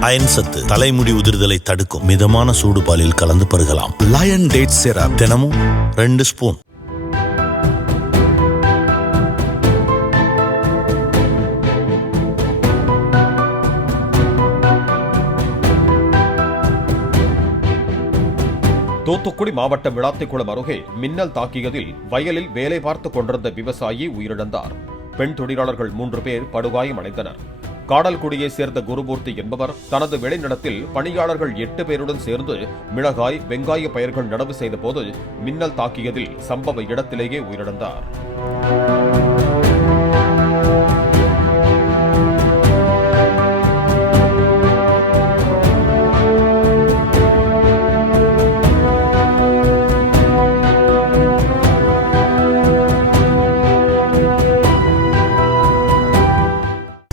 Iron சத்து தலைமுடி உதிர்தலை தடுக்கும். மிதமான சூடு பாலில் கலந்து பருகலாம். லயன் டேட் சிரப் தினமும் ரெண்டு ஸ்பூன் தூத்துக்குடி மாவட்டம் விளாத்திக்குளம் அருகே மின்னல் தாக்கியதில் வயலில் வேலை பார்த்துக் கொண்டிருந்த விவசாயி உயிரிழந்தார். பெண் தொழிலாளர்கள் மூன்று பேர் படுகாயமடைந்தனர். காடல்குடியை சேர்ந்த குருமூர்த்தி என்பவர் தனது விளைநிலத்தில் பணியாளர்கள் எட்டு பேருடன் சேர்ந்து மிளகாய் வெங்காய பயிர்கள் நடவு செய்தபோது மின்னல் தாக்கியதில் சம்பவ இடத்திலேயே உயிரிழந்தார்.